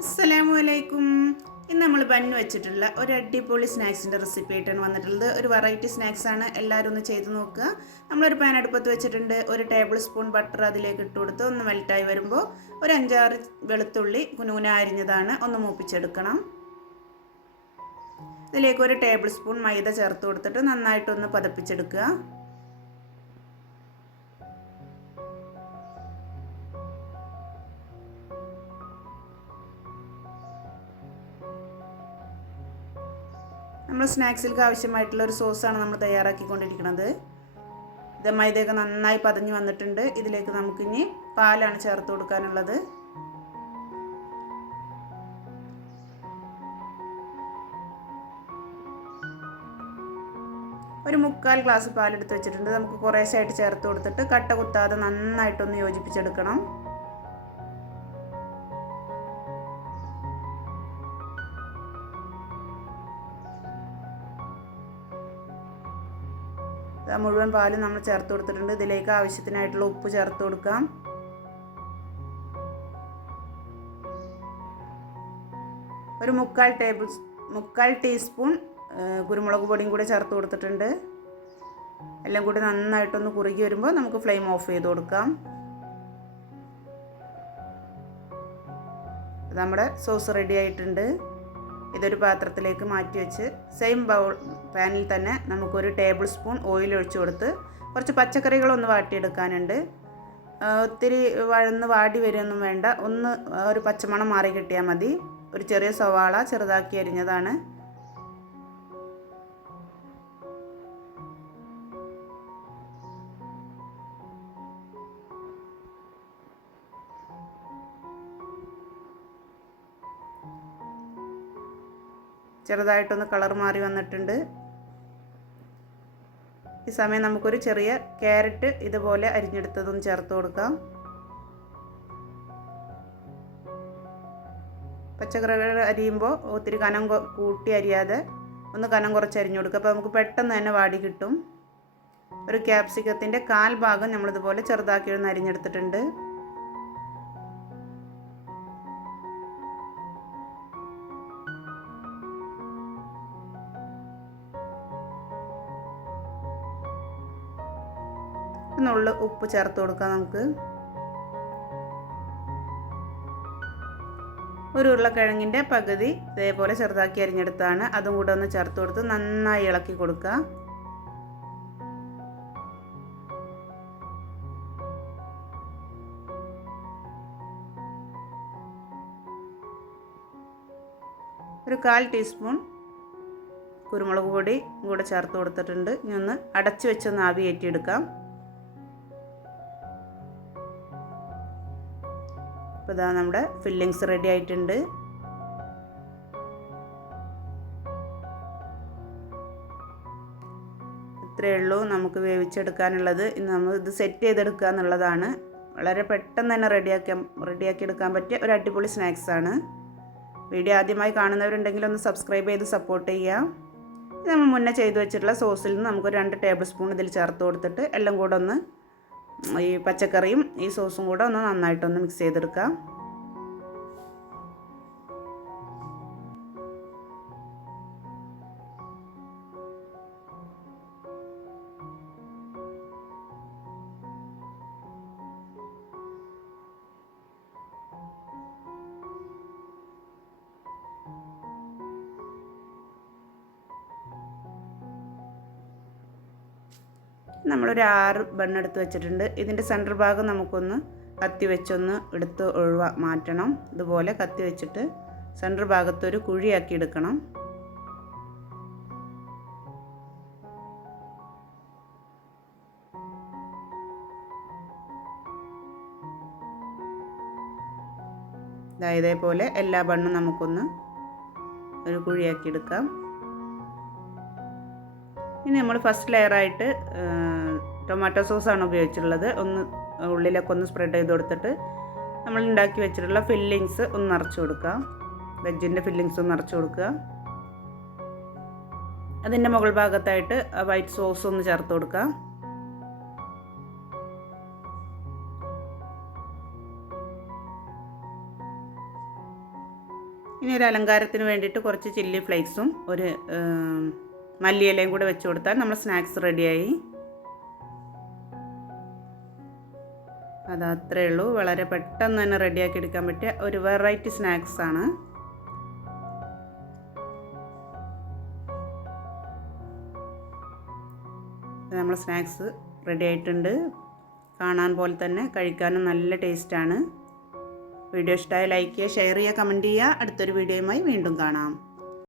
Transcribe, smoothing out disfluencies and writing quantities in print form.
അസ്സലാമലൈക്കും. ഇന്ന് നമ്മൾ ബണ്ണ് വെച്ചിട്ടുള്ള ഒരു അടിപൊളി സ്നാക്സിൻ്റെ റെസിപ്പി ആയിട്ടാണ് വന്നിട്ടുള്ളത്. ഒരു വെറൈറ്റി സ്നാക്സാണ്, എല്ലാവരും ഒന്ന് ചെയ്ത് നോക്കുക. നമ്മളൊരു പാൻ അടുപ്പത്ത് വെച്ചിട്ടുണ്ട്. ഒരു ടേബിൾ സ്പൂൺ ബട്ടർ അതിലേക്ക് ഇട്ട് കൊടുത്ത് ഒന്ന് മെൽറ്റായി വരുമ്പോൾ ഒരു 5-6 വെളുത്തുള്ളി കുനുകുന അരിഞ്ഞതാണ് ഒന്ന് മൂപ്പിച്ചെടുക്കണം. ഇതിലേക്ക് ഒരു ടേബിൾ സ്പൂൺ മൈദ ചേർത്ത് കൊടുത്തിട്ട് നന്നായിട്ടൊന്ന് പതപ്പിച്ചെടുക്കുക. നമ്മൾ സ്നാക്സിലേക്ക് ആവശ്യമായിട്ടുള്ള ഒരു സോസാണ് നമ്മൾ തയ്യാറാക്കിക്കൊണ്ടിരിക്കുന്നത്. ഇത് മൈദയൊക്കെ നന്നായി പതഞ്ഞ് വന്നിട്ടുണ്ട്. ഇതിലേക്ക് നമുക്കിനി പാലാണ് ചേർത്ത് കൊടുക്കാനുള്ളത്. ഒരു 3/4 ഗ്ലാസ് പാലെടുത്ത് വെച്ചിട്ടുണ്ട്. നമുക്ക് കുറേശ്ശായിട്ട് ചേർത്ത് കൊടുത്തിട്ട് കട്ട കുത്താതെ നന്നായിട്ടൊന്ന് യോജിപ്പിച്ചെടുക്കണം. മുഴുവൻ പാലും നമ്മൾ ചേർത്ത് കൊടുത്തിട്ടുണ്ട്. ഇതിലേക്ക് ആവശ്യത്തിനായിട്ടുള്ള ഉപ്പ് ചേർത്ത് കൊടുക്കാം. ഒരു 3/4 ടീസ്പൂൺ കുരുമുളക് പൊടിയും കൂടി ചേർത്ത് കൊടുത്തിട്ടുണ്ട്. എല്ലാം കൂടി നന്നായിട്ടൊന്ന് കുറുകി വരുമ്പോൾ നമുക്ക് ഫ്ലെയിം ഓഫ് ചെയ്ത് കൊടുക്കാം. നമ്മുടെ സോസ് റെഡി ആയിട്ടുണ്ട്. ഇതൊരു പാത്രത്തിലേക്ക് മാറ്റി വെച്ച് സെയിം പാനിൽ തന്നെ നമുക്കൊരു ടേബിൾ സ്പൂൺ ഓയിൽ ഒഴിച്ചു കൊടുത്ത് കുറച്ച് പച്ചക്കറികളൊന്ന് വാട്ടിയെടുക്കാനുണ്ട്. ഒത്തിരി വാടി വരുമൊന്നും വേണ്ട, ഒന്ന് ഒരു പച്ചമണം മാറി കിട്ടിയാൽ മതി. ഒരു ചെറിയ സവാള ചെറുതാക്കി അരിഞ്ഞതാണ്. ചെറുതായിട്ടൊന്ന് കളർ മാറി വന്നിട്ടുണ്ട്. ഈ സമയം നമുക്കൊരു ചെറിയ ക്യാരറ്റ് ഇതുപോലെ അരിഞ്ഞെടുത്തതൊന്ന് ചേർത്ത് കൊടുക്കാം. പച്ചക്കറികൾ അരിയുമ്പോൾ ഒത്തിരി കനം കൂട്ടി അരിയാതെ ഒന്ന് കനം കുറച്ച് അരിഞ്ഞു കൊടുക്കുക. അപ്പോൾ നമുക്ക് പെട്ടെന്ന് തന്നെ വാടി കിട്ടും. ഒരു ക്യാപ്സിക്കത്തിൻ്റെ 1/4 ഭാഗം നമ്മളിതുപോലെ ചെറുതാക്കി ഒന്ന് അരിഞ്ഞെടുത്തിട്ടുണ്ട്. നുള്ള ഉപ്പ് ചേർത്ത് കൊടുക്കാം. നമുക്ക് ഒരു ഉരുളക്കിഴങ്ങിൻ്റെ പകുതി ഇതേപോലെ ചെറുതാക്കി അരിഞ്ഞെടുത്താണ്. അതും കൂടെ ഒന്ന് ചേർത്ത് കൊടുത്ത് നന്നായി ഇളക്കി കൊടുക്കുക. ഒരു 1/4 ടീസ്പൂൺ കുരുമുളക് പൊടി കൂടെ ചേർത്ത് കൊടുത്തിട്ടുണ്ട്. ഇനി ഒന്ന് അടച്ചു വെച്ചൊന്ന് ആവി കയറ്റിയെടുക്കാം. അപ്പോൾ ഇതാ നമ്മുടെ ഫില്ലിങ്സ് റെഡി ആയിട്ടുണ്ട്. ഇത്രയേ ഉള്ളൂ നമുക്ക് വേവിച്ചെടുക്കാനുള്ളത്. ഇന്ന് നമ്മൾ ഇത് സെറ്റ് ചെയ്തെടുക്കുക എന്നുള്ളതാണ്. വളരെ പെട്ടെന്ന് തന്നെ റെഡിയാക്കി എടുക്കാൻ പറ്റിയ ഒരു അടിപൊളി സ്നാക്സാണ്. വീഡിയോ ആദ്യമായി കാണുന്നവരുണ്ടെങ്കിൽ ഒന്ന് സബ്സ്ക്രൈബ് ചെയ്ത് സപ്പോർട്ട് ചെയ്യുക. നമ്മൾ മുന്നേ ചെയ്തു വെച്ചിട്ടുള്ള സോസിൽ നിന്ന് നമുക്ക് 2 ടേബിൾ സ്പൂൺ ഇതിൽ ചേർത്ത് കൊടുത്തിട്ട് എല്ലാം കൂടെ ഒന്ന് ഈ പച്ചക്കറിയും ഈ സോസും കൂടെ ഒന്ന് നന്നായിട്ടൊന്ന് മിക്സ് ചെയ്തെടുക്കാം. നമ്മളൊരു 6 ബണ്ണെടുത്ത് വെച്ചിട്ടുണ്ട്. ഇതിൻ്റെ സെൻറ്റർ ഭാഗം നമുക്കൊന്ന് കത്തി വെച്ചൊന്ന് എടുത്ത് മാറ്റണം. ഇതുപോലെ കത്തി വെച്ചിട്ട് സെൻറ്റർ ഭാഗത്തൊരു കുഴിയാക്കി എടുക്കണം. ഇതേപോലെ എല്ലാ ബണ്ണും നമുക്കൊന്ന് ഒരു കുഴിയാക്കി എടുക്കാം. ഇനി നമ്മൾ ഫസ്റ്റ് ലെയറായിട്ട് ടൊമാറ്റോ സോസാണ് ഉപയോഗിച്ചിട്ടുള്ളത്. ഒന്ന് ഉള്ളിലൊക്കെ ഒന്ന് സ്പ്രെഡ് ചെയ്ത് കൊടുത്തിട്ട് നമ്മൾ ഉണ്ടാക്കി വെച്ചിട്ടുള്ള ഫില്ലിങ്സ് ഒന്ന് നിറച്ച് കൊടുക്കുക. വെജിൻ്റെ ഫില്ലിങ്സ് ഒന്ന് നിറച്ച് കൊടുക്കുക. അതിൻ്റെ മുകൾ ഭാഗത്തായിട്ട് വൈറ്റ് സോസ് ഒന്ന് ചേർത്ത് കൊടുക്കുക. ഇനി ഒരു അലങ്കാരത്തിന് വേണ്ടിയിട്ട് കുറച്ച് ചില്ലി ഫ്ലേക്സും ഒരു മല്ലിയിലയും കൂടെ വെച്ച് കൊടുത്താൽ നമ്മൾ സ്നാക്സ് റെഡിയായി. അതത്രേ ഉള്ളൂ. വളരെ പെട്ടെന്ന് തന്നെ റെഡിയാക്കി എടുക്കാൻ പറ്റിയ ഒരു വെറൈറ്റി സ്നാക്സാണ്. നമ്മൾ സ്നാക്സ് റെഡി ആയിട്ടുണ്ട്. കാണാൻ പോലെ തന്നെ കഴിക്കാനും നല്ല ടേസ്റ്റാണ്. വീഡിയോ ഇഷ്ടമായി ലൈക്ക് ചെയ്യുക, ഷെയർ ചെയ്യുക, കമൻറ്റ് ചെയ്യുക. അടുത്തൊരു വീഡിയോയുമായി വീണ്ടും കാണാം.